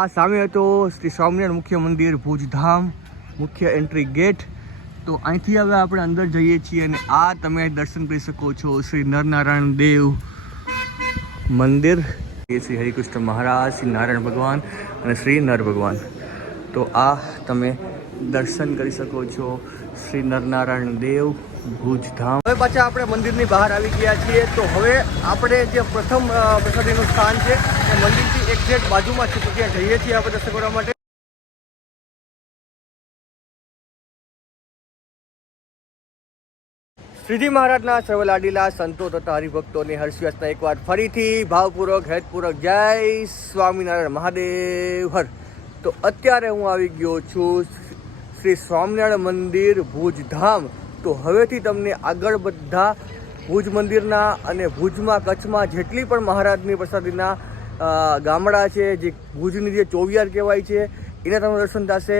આ સામે હતો શ્રી સ્વામિનારાયણ મુખ્ય મંદિર ભુજધામ, મુખ્ય એન્ટ્રી ગેટ તો અહીંથી હવે આપણે અંદર જઈએ છીએ અને આ તમે દર્શન કરી શકો છો. શ્રી નરનારાયણ દેવ મંદિર. એ શ્રી હરિકૃષ્ણ મહારાજ, શ્રી નારાયણ ભગવાન અને શ્રી નર ભગવાન. તો આ તમે દર્શન કરી શકો છો. શ્રી નરનારાયણ દેવ ભુજધામ. હવે પાછા આપણે મંદિરની બહાર આવી ગયા છીએ. તો હવે આપણે જે પ્રથમ પ્રસાદીનું સ્થાન છે, એ મંદિરથી એક્ઝેક્ટ બાજુમાં છે. તો ત્યાં જઈએ છીએ આપણે દર્શન કરવા માટે. શ્રીજી મહારાજના સર્વલાડીલા સંતો તથા હરિભક્તોની હર્ષવ્યસના એકવાર ફરીથી ભાવપૂર્વક, હેતપૂર્વક જય સ્વામિનારાયણ મહાદેવ હર. તો અત્યારે હું આવી ગયો છું શ્રી સ્વામિનારાયણ મંદિર ભુજધામ. તો હવેથી તમને આગળ બધા ભુજ મંદિરના અને ભુજમાં કચ્છમાં જેટલી પણ મહારાજની પ્રસાદીના ગામડા છે, જે ભુજની જે ચોવિયાર કહેવાય છે, એના તમને દર્શન થશે.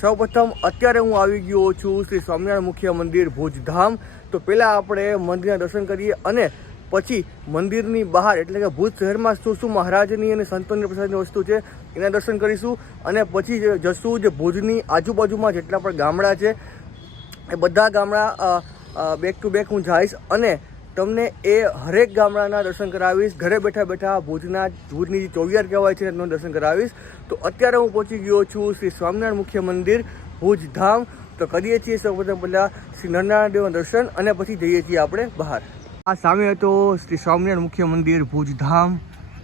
સૌપ્રથમ અત્યારે હું આવી ગયો છું શ્રી સ્વામિનારાયણ મુખ્ય મંદિર ભુજધામ તો પહેલાં આપણે મંદિરના દર્શન કરીએ અને પછી મંદિરની બહાર, એટલે કે ભુજ શહેરમાં શું શું મહારાજની અને સંતોની પ્રસાદની વસ્તુ છે, એના દર્શન કરીશું. અને પછી જશું જે ભુજની આજુબાજુમાં જેટલા પણ ગામડા છે એ બધા ગામડા બેક ટુ બેક હું જઈશ અને તમને એ હરેક ગામડાના દર્શન કરાવીશ. ઘરે બેઠા બેઠા ભુજના ભુજની જે ચોવિયાર કહેવાય છે એનું દર્શન કરાવીશ. તો અત્યારે હું પહોંચી ગયો છું શ્રી સ્વામિનારાયણ મુખ્ય મંદિર, ભુજ ધામ. તો કરીએ છીએ સૌપ્રથમ પહેલાં શ્રી નરનારાયણ દેવના દર્શન અને પછી જઈએ છીએ આપણે બહાર. આ સામે હતો શ્રી સ્વામિનારાયણ મુખ્ય મંદિર, ભુજ ધામ,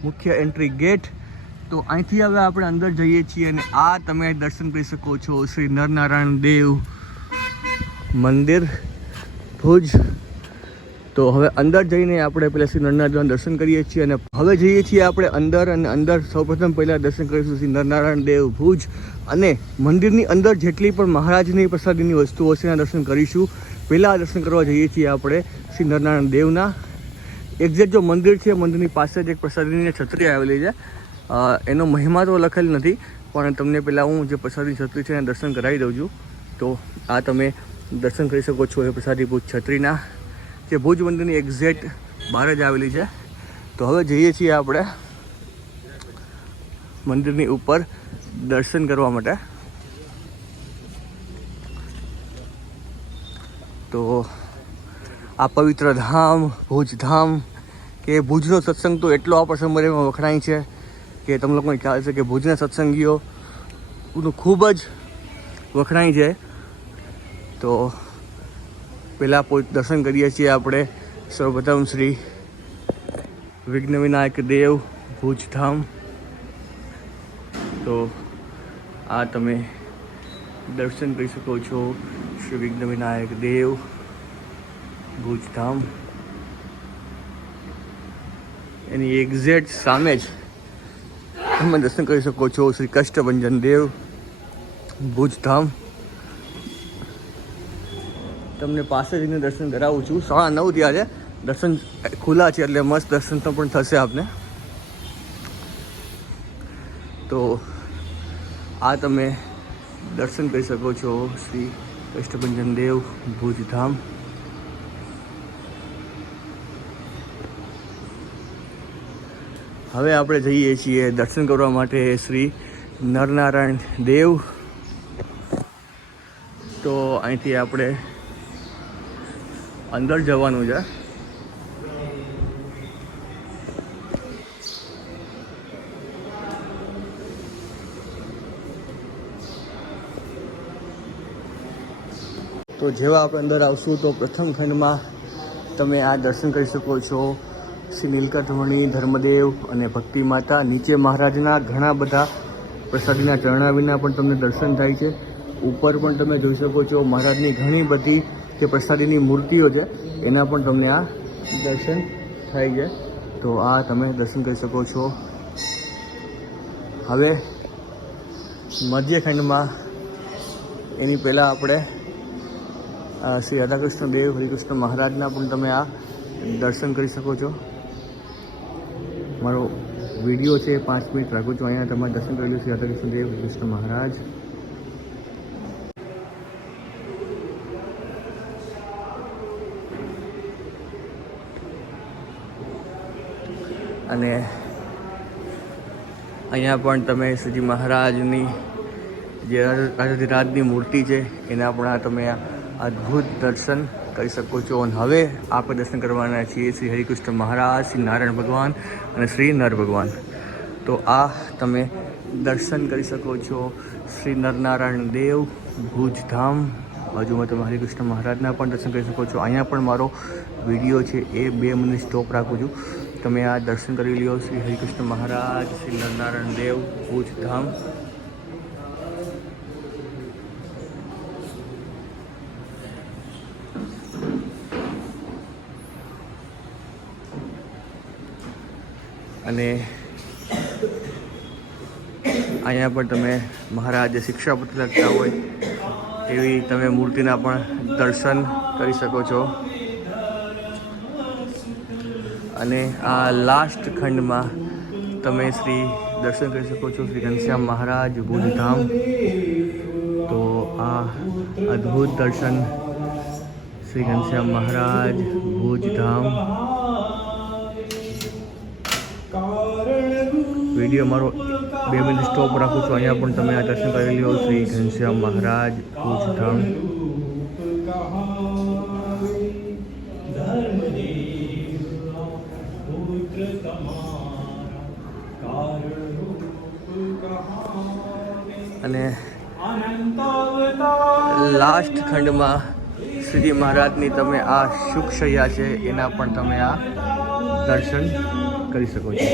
મુખ્ય એન્ટ્રી ગેટ તો અહીંથી હવે આપણે અંદર જઈએ છીએ અને આ તમે દર્શન કરી શકો છો શ્રી નરનારાયણ દેવ મંદિર, ભુજ. તો હવે અંદર જઈને આપણે પહેલાં શ્રી નરનારાયણ દર્શન કરીએ છીએ અને હવે જઈએ છીએ આપણે અંદર અને અંદર સૌપ્રથમ પહેલાં દર્શન કરીશું શ્રી નરનારાયણ દેવ, ભુજ અને મંદિરની અંદર જેટલી પણ મહારાજની પ્રસાદીની વસ્તુઓ છે એના દર્શન કરીશું. પહેલાં દર્શન કરવા જઈએ છીએ આપણે શ્રી નરનારાયણ દેવના. એક્ઝેક્ટ જો મંદિર છે, મંદિરની પાસે જ એક પ્રસાદીની છત્રી આવેલી છે. એનો મહિમા તો લખેલ નથી, પણ તમને પહેલાં હું જે પ્રસાદી છત્રી છે એના દર્શન કરાવી દઉં છું. તો આ તમે દર્શન કરી શકો છો એ પ્રસાદી ભુજ છત્રીના, જે ભુજ મંદિરની એક્ઝેક્ટ બહાર જ આવેલી છે. તો હવે જઈએ છીએ આપણે મંદિરની ઉપર દર્શન કરવા માટે. તો આ પવિત્ર ધામ, ભુજ ધામ, કે ભુજનો સત્સંગ તો એટલો આપણા પ્રસંગમાં વખણાય છે કે તમને લોકોને ખ્યાલ છે કે ભુજના સત્સંગીઓ નું ખૂબ જ વખણાય છે. તો પહેલાં પોત દર્શન કરીએ છીએ આપણે સૌપ્રથમ શ્રી વિઘ્ન વિનાયક દેવ ભુજધામ. તો આ તમે દર્શન કરી શકો છો શ્રી વિઘ્ન વિનાયક દેવ ભુજધામ. એની એક્ઝેક્ટ સામે જ તમે દર્શન કરી શકો છો શ્રી કષ્ટભંજન દેવ ભુજધામ. તમને પાસે જઈને દર્શન કરાવું છું. સાડા નવ ત્યાં છે દર્શન ખુલ્લા છે એટલે મસ્ત દર્શન તો પણ થશે આપને. તો આ તમે દર્શન કરી શકો છો શ્રી કષ્ટભંજન દેવ ભુજધામ હવે આપણે જઈએ છીએ દર્શન કરવા માટે શ્રી નરનારાયણ દેવ. તો અહીંથી આપણે અંદર જવાનું છે. તો જેવા આપણે અંદર આવશું, તો પ્રથમ ખંડમાં તમે આ દર્શન કરી શકો છો. શ્રી નીલકંઠમણી, ધર્મદેવ અને ભક્તિ માતા, નીચે મહારાજના ઘણા બધા પ્રસાદીના ચરણા વિના પણ તમને દર્શન થાય છે. ઉપર પણ તમે જોઈ શકો છો મહારાજની ઘણી બધી જે પ્રસાદીની મૂર્તિઓ છે, એના પણ તમને આ દર્શન થાય છે. તો આ તમે દર્શન કરી શકો છો. હવે મધ્યખંડમાં એની પહેલાં આપણે શ્રી રાધાકૃષ્ણ દેવ, હરિકૃષ્ણ મહારાજના પણ તમે આ દર્શન કરી શકો છો. મારો વીડિયો છે પાંચ મિનિટ રાખું છું. અહીંયા તમારે દર્શન કરી લો, શ્રી રાધાકૃષ્ણ દેવ, હરિકૃષ્ણ મહારાજ. અને અહીંયા પણ તમે શ્રીજી મહારાજની જે રાજની મૂર્તિ છે, એના પણ તમે અદ્ભુત દર્શન કરી શકો છો. અને હવે આપણે દર્શન કરવાના છીએ શ્રી હરિકૃષ્ણ મહારાજ, શ્રી નારાયણ ભગવાન અને શ્રી નર ભગવાન. તો આ તમે દર્શન કરી શકો છો. શ્રી નરનારાયણ દેવ ભુજધામ બાજુમાં તમે હરિકૃષ્ણ મહારાજના પણ દર્શન કરી શકો છો. અહીંયા પણ મારો વીડિયો છે, એ બે મિનિટ સ્ટોપ રાખું છું. તમે આ દર્શન કરી લ્યો શ્રી હરિકૃષ્ણ મહારાજ, શ્રી નરનારાયણ દેવ ભુજધામ અને અહીંયા પણ તમે મહારાજે શિક્ષાપત્ર લખતા હોય, એવી તમે મૂર્તિના પણ દર્શન કરી શકો છો. અને આ લાસ્ટ ખંડમાં તમે શ્રી દર્શન કરી શકો છો શ્રી ઘનશ્યામ મહારાજ ભુજધામ. તો આ અદ્ભુત દર્શન શ્રી ઘનશ્યામ મહારાજ ભુજધામ. વીડિયો મારો બે મિનિટ સ્ટોપ રાખું છું. અહીંયા પણ તમે આ દર્શન કરી લો શ્રી ઘનશ્યામ મહારાજ ભુજધામ. અને લાસ્ટ ખંડમાં શ્રીજી મહારાજની તમે આ શુકશૈયા છે, એના પણ તમે આ દર્શન કરી શકો છો.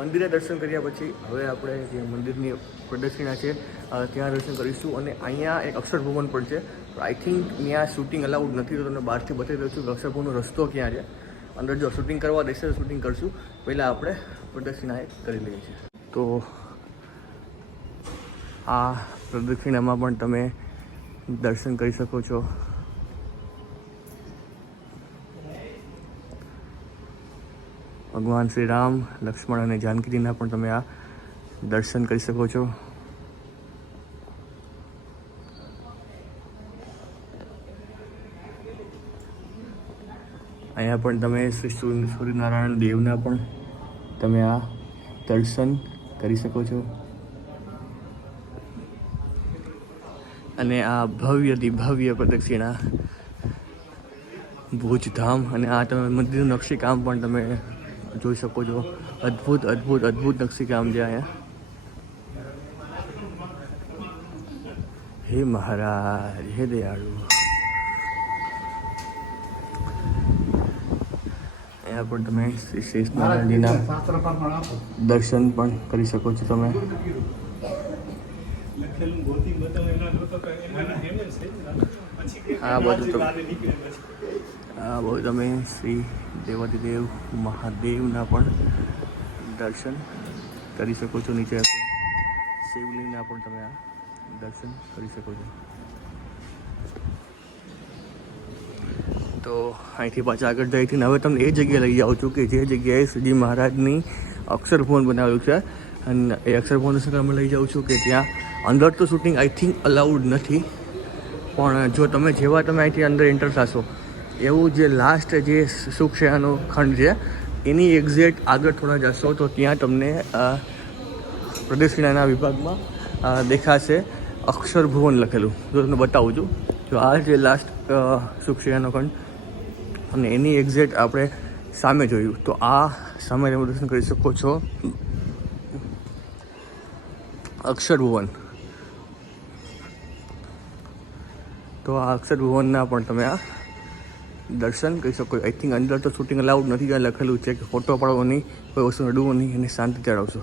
મંદિરે દર્શન કર્યા પછી હવે આપણે જે મંદિરની પ્રદક્ષિણા છે ત્યાં દર્શન કરીશું અને અહીંયા એક અક્ષરભુવન પણ છે. આઈ થિંક ત્યાં શૂટિંગ અલાઉડ નથી, તો તમને બહારથી બતાવી દઉં છું કે અક્ષરભુવનનો રસ્તો ક્યાં છે. અંદર જો શૂટિંગ કરવા દેશે શૂટિંગ કરશું. પહેલાં આપણે પ્રદક્ષિણા કરી લઈએ છીએ. તો આ પ્રદક્ષિણામાં પણ તમે દર્શન કરી શકો છો. ભગવાન શ્રી રામ, લક્ષ્મણ અને જાનકીજીના પણ તમે આ દર્શન કરી શકો છો. અહીંયા પણ તમે સૂર્યનારાયણ દેવના પણ તમે આ દર્શન કરી શકો છો. અને આ ભવ્યથી ભવ્ય પ્રદક્ષિણા, ભુજધામ અને આ તમે મંદિરનું નકશીકામ પણ તમે જોઈ શકો છો. અદ્ભુત અદ્ભુત અદ્ભુત નકશીકામ છે અહીંયા. હે મહારાજ, હે દયાળુ. અહીંયા પણ તમે શ્રી શેષ નારાયણજીના દર્શન પણ કરી શકો છો તમે. આ બધું આ બધું તમે શ્રી દેવાદિદેવ મહાદેવના પણ દર્શન કરી શકો છો નીચે. શિવલિંગના પણ તમે આ દર્શન કરી શકો છો. તો અહીંથી પાછા આગળ જઈથી હવે તમને એ જગ્યાએ લઈ જાઉં છું કે જે જગ્યાએ શ્રીજી મહારાજની અક્ષર ભવન બનાવેલું છે. અને એ અક્ષર ભવન અમે લઈ જાઉં છું કે ત્યાં અંદર તો શૂટિંગ આઈ થિંક અલાઉડ નથી. પણ જો તમે જેવા તમે અહીંથી અંદર એન્ટર થશો, એવું જે લાસ્ટ જે સુખશયાનો ખંડ છે, એની એક્ઝેક્ટ આગળ થોડા જશો તો ત્યાં તમને પ્રદેશના વિભાગમાં દેખાશે અક્ષર ભુવન લખેલું. જો તમને બતાવું છું. જો આ જે લાસ્ટ સુખશયાનો ખંડ અને એની એક્ઝેક્ટ આપણે સામે જોયું. તો આ સામે તમે દર્શન કરી શકો છો. અક્ષર ભુવન. તો આ અક્ષર ભુવનના પણ તમે આ દર્શન કરી શકો આઈ થિંક અંદર તો શૂટિંગ અલાઉડ નથી. જ્યાં લખેલું છે કે ફોટો પાડવો નહીં, કોઈ વસ્તુ અડવો નહીં અને શાંતિ ચડાવશો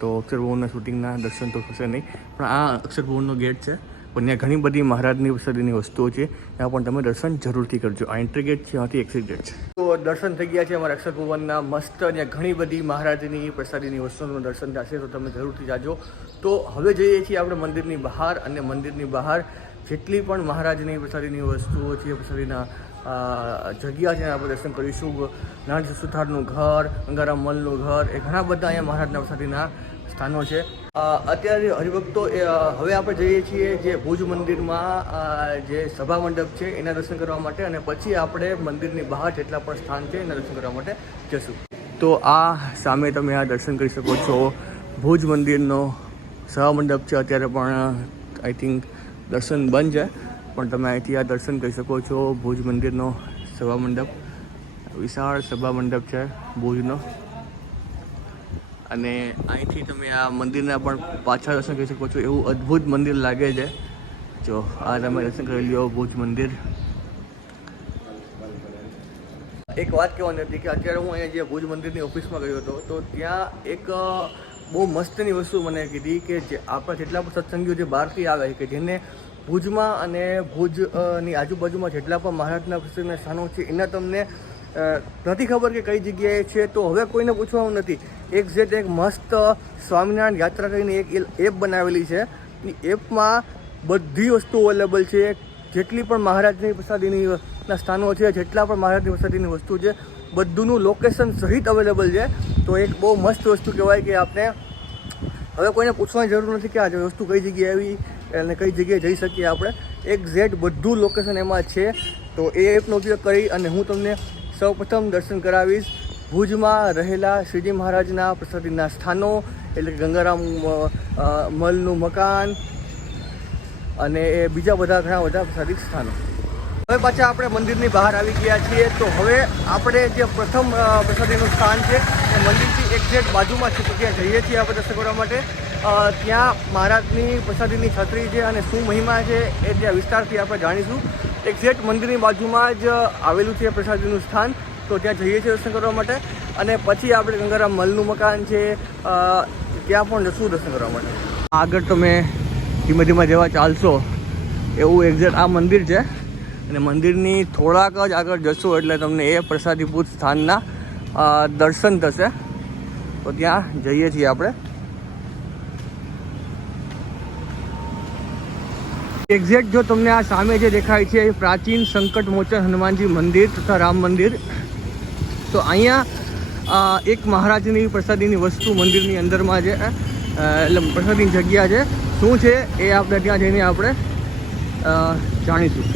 તો અક્ષર ભુવનના શૂટિંગના દર્શન તો થશે નહીં. પણ આ અક્ષર ભુવનનો ગેટ છે. ત્યાં ઘણી બધી મહારાજની સદીની વસ્તુઓ છે, ત્યાં પણ તમે દર્શન જરૂરથી કરજો. આ એન્ટ્રી ગેટ છે, ત્યાંથી એક્સિટ ગેટ છે. તો દર્શન થઈ ગયા છે અમારા અક્ષર ભુવનના મસ્ત ત્યાં ઘણી બધી મહારાજની પ્રસાદીની વસ્તુઓનું દર્શન થશે, તો તમે જરૂરથી જાજો. તો હવે જઈએ છીએ આપણે મંદિરની બહાર, અને મંદિરની બહાર જેટલી પણ મહારાજની પ્રસાદીની વસ્તુઓ છે, પ્રસાદીના જગ્યા છે, આપણે દર્શન કરીશું. નારાયણ સુથારનું ઘર ગંગારામ મલનું ઘર, એ ઘણા બધા અહીંયા મહારાજના પ્રસાદીના સ્થાનો છે. અત્યારે હરિભક્તો હવે આપણે જઈએ છીએ જે ભુજ મંદિરમાં જે સભા મંડપ છે, એના દર્શન કરવા માટે અને પછી આપણે મંદિરની બહાર જેટલા પણ સ્થાન છે, એના દર્શન કરવા માટે જશું. તો આ સામે તમે આ દર્શન કરી શકો છો. ભુજ મંદિરનો સભા મંડપ છે, અત્યારે પણ આઈ થિંક દર્શન બંધ છે. પણ તમે અહીંથી આ દર્શન કરી શકો છો ભુજ મંદિરનો સભા મંડપ. વિશાળ સભા મંડપ છે ભુજનો. અને અહીંથી તમે આ મંદિરના પણ પાછા દર્શન કરી શકો છો. એવું અદ્ભુત મંદિર લાગે છે. જો આ તમે દર્શન કરી લ્યો ભુજ મંદિર. એક વાત કહેવાની હતી કે અત્યારે હું અહીંયા જે ભુજ મંદિરની ઓફિસમાં ગયો હતો, તો ત્યાં એક બહુ મસ્તની વસ્તુ મને કીધી કે જે આપણા જેટલા પણ સત્સંગીઓ જે બહારથી આવે છે, કે જેને ભુજમાં અને ભુજની આજુબાજુમાં જેટલા પણ મહારાજના પ્રસિદ્ધ સ્થાનો છે, એના તમને નથી ખબર કે કઈ જગ્યાએ છે, તો હવે કોઈને પૂછવાનું નથી. એક જે એક મસ્ત સ્વામિનારાયણ યાત્રા કરીને એક એપ બનાવેલી છે. એ એપમાં બધી વસ્તુઓ અવેલેબલ છે. જેટલી પણ મહારાજની પ્રસાદીની સ્થાનો છે, જેટલા પણ મહારાજની પ્રસાદીની વસ્તુ છે, બધુંનું લોકેશન સહિત અવેલેબલ છે. તો એક બહુ મસ્ત વસ્તુ કહેવાય કે આપણે હવે કોઈને પૂછવાની જરૂર નથી કે આ વસ્તુ કઈ જગ્યાએ આવી અને કઈ જગ્યાએ જઈ શકીએ આપણે. એક ઝેડ બધું લોકેશન એમાં છે. તો એ એપનો ઉપયોગ કરી અને હું તમને સૌપ્રથમ દર્શન કરાવીશ. ભુજમાં રહેલા શ્રીજી મહારાજના પ્રસાદીના સ્થાનો, એટલે ગંગારામ મલનું મકાન અને એ બીજા બધા ઘણા બધા પ્રસાદી સ્થાનો. હવે પાછા આપણે મંદિરની બહાર આવી ગયા છીએ. તો હવે આપણે જે પ્રથમ પ્રસાદીનું સ્થાન છે, એ મંદિરથી એક્ઝેક્ટ બાજુમાં છે. તો ત્યાં જઈએ છીએ આપણે દર્શન કરવા માટે. ત્યાં મહારાજની પ્રસાદીની છત્રી છે અને શું મહિમા છે એ ત્યાં વિસ્તારથી આપણે જાણીશું. એક્ઝેક્ટ મંદિરની બાજુમાં જ આવેલું છે પ્રસાદીનું સ્થાન. તો ત્યાં જઈએ છીએ દર્શન કરવા માટે. અને પછી આપણે ગંગારામ મલનું મકાન છે ત્યાં પણ જશું દર્શન કરવા માટે. આગળ તમે ધીમે ધીમે જેવા ચાલશો, એવું એક્ઝેક્ટ આ મંદિર છે. અને મંદિરની થોડાક જ આગળ જશો એટલે તમને એ પ્રસાદીભૂત સ્થાનના દર્શન થશે. તો ત્યાં જઈએ છીએ આપણે. એક્ઝેક્ટ જો તમને આ સામે જે દેખાય છે એ પ્રાચીન સંકટ મોચન હનુમાનજી મંદિર તથા રામ મંદિર. તો અહીંયા એક મહારાજની પ્રસાદીની વસ્તુ મંદિરની અંદરમાં છે એટલે પ્રસાદીની જગ્યા છે. શું છે એ આપણે ત્યાં જઈને આપણે જાણીશું.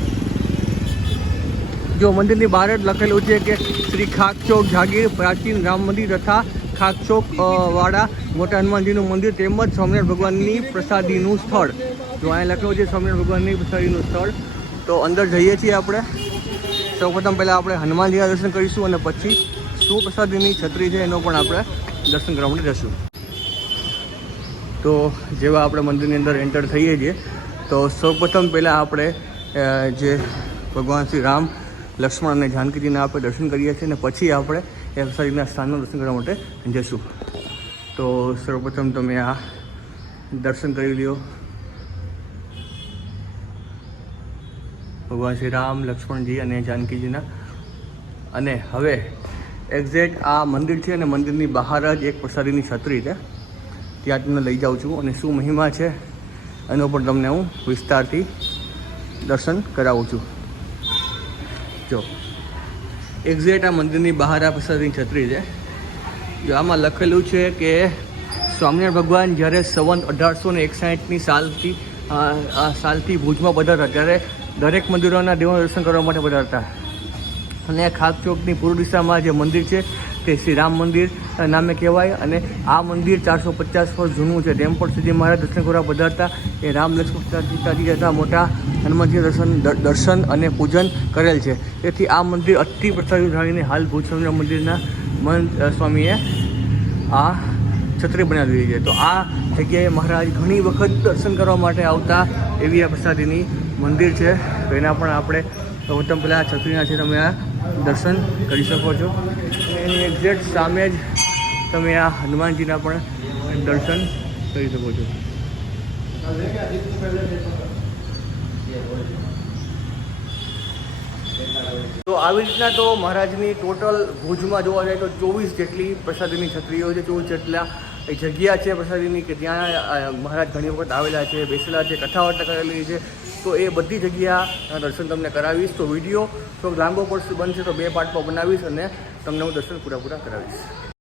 જો મંદિરની બહાર જ લખેલું છે કે શ્રી ખાકચોક જાગીર પ્રાચીન રામ મંદિર તથા ખાકચોક વાળા મોટા હનુમાનજીનું મંદિર તેમજ સ્વામિનારાયણ ભગવાનની પ્રસાદીનું સ્થળ. જો અહીંયા લખેલું છે સ્વામિનારાયણ ભગવાનની પ્રસાદીનું સ્થળ, તો અંદર જઈએ છીએ આપણે. સૌપ્રથમ પહેલાં આપણે હનુમાનજીના દર્શન કરીશું અને પછી શું પ્રસાદીની છત્રી છે એનો પણ આપણે દર્શન કરવા માટે જશું. તો જેવા આપણે મંદિરની અંદર એન્ટર થઈએ છીએ, તો સૌપ્રથમ પહેલાં આપણે જે ભગવાન શ્રી રામ લક્ષ્મણ અને જાનકીજીના આપણે દર્શન કરીએ છીએ અને પછી આપણે એ પ્રસાદીના સ્થાનનું દર્શન કરવા માટે જઈશું. તો સર્વપ્રથમ તમે આ દર્શન કરી લ્યો. ભગવાન શ્રી રામ, લક્ષ્મણજી અને જાનકીજીના. અને હવે એક્ઝેક્ટ આ મંદિર છે અને મંદિરની બહાર જ એક પ્રસાદીની છત્રી છે. ત્યાં તમને લઈ જાઉં છું અને શું મહિમા છે એનો પણ તમને હું વિસ્તારથી દર્શન કરાવું છું. જો. એક્ઝેક્ટ આ મંદિરની બહાર આ પ્રસાદની છત્રી છે. જો આમાં લખેલું છે કે સ્વામિનારાયણ ભગવાન જ્યારે સવન અઢારસો ને એકસાઠની સાલથી સાલથી ભુજમાં પધારતા, ત્યારે દરેક મંદિરોના દેવોના દર્શન કરવા માટે પધારતા. અને ખાક ચોકની પૂર્વ દિશામાં જે મંદિર છે તે શ્રી રામ મંદિર નામે કહેવાય અને આ મંદિર ચારસો પચાસ વર્ષ જૂનું છે. તેમ પણ સુધી મહારાજ દર્શન કરવા પધારતા એ રામ લક્ષ્મણ સીતાજી જતા મોટા હનુમાનજી દર્શન દર્શન અને પૂજન કરેલ છે. તેથી આ મંદિર અતિ પ્રસાદી જાણીને હાલ ભુજ સ્વામિનારાયણ મંદિરના મહંત સ્વામીએ આ છત્રી બનાવી છે. તો આ જગ્યાએ મહારાજ ઘણી વખત દર્શન કરવા માટે આવતા એવી આ પ્રસાદીની મંદિર છે. તો એના પણ આપણે સૌપ્રથમ પહેલાં છત્રીના છે, તમે આ દર્શન કરી શકો છો. એની એક્ઝેક્ટ સામે જ તમે આ હનુમાનજીના પણ દર્શન કરી શકો છો. તો આવી રીતના તો મહારાજની ટોટલ ભુજમાં જોવા જાય તો ચોવીસ જેટલી પ્રસાદીની છત્રીઓ છે, ચોવીસ જેટલા એક જગ્યા છે પ્રસાદીની કે ત્યાં મહારાજ ઘણી વખત આવેલા છે, બેસેલા છે કથા વાર્તા કરેલી છે. તો એ બધી જગ્યા દર્શન તમને કરાવીશ. તો વીડિયો થોડોક લાંબો પડશે, બનશે તો બે પાર્ટમાં બનાવીશ અને તમને હું દર્શન પૂરા પૂરા કરાવીશ.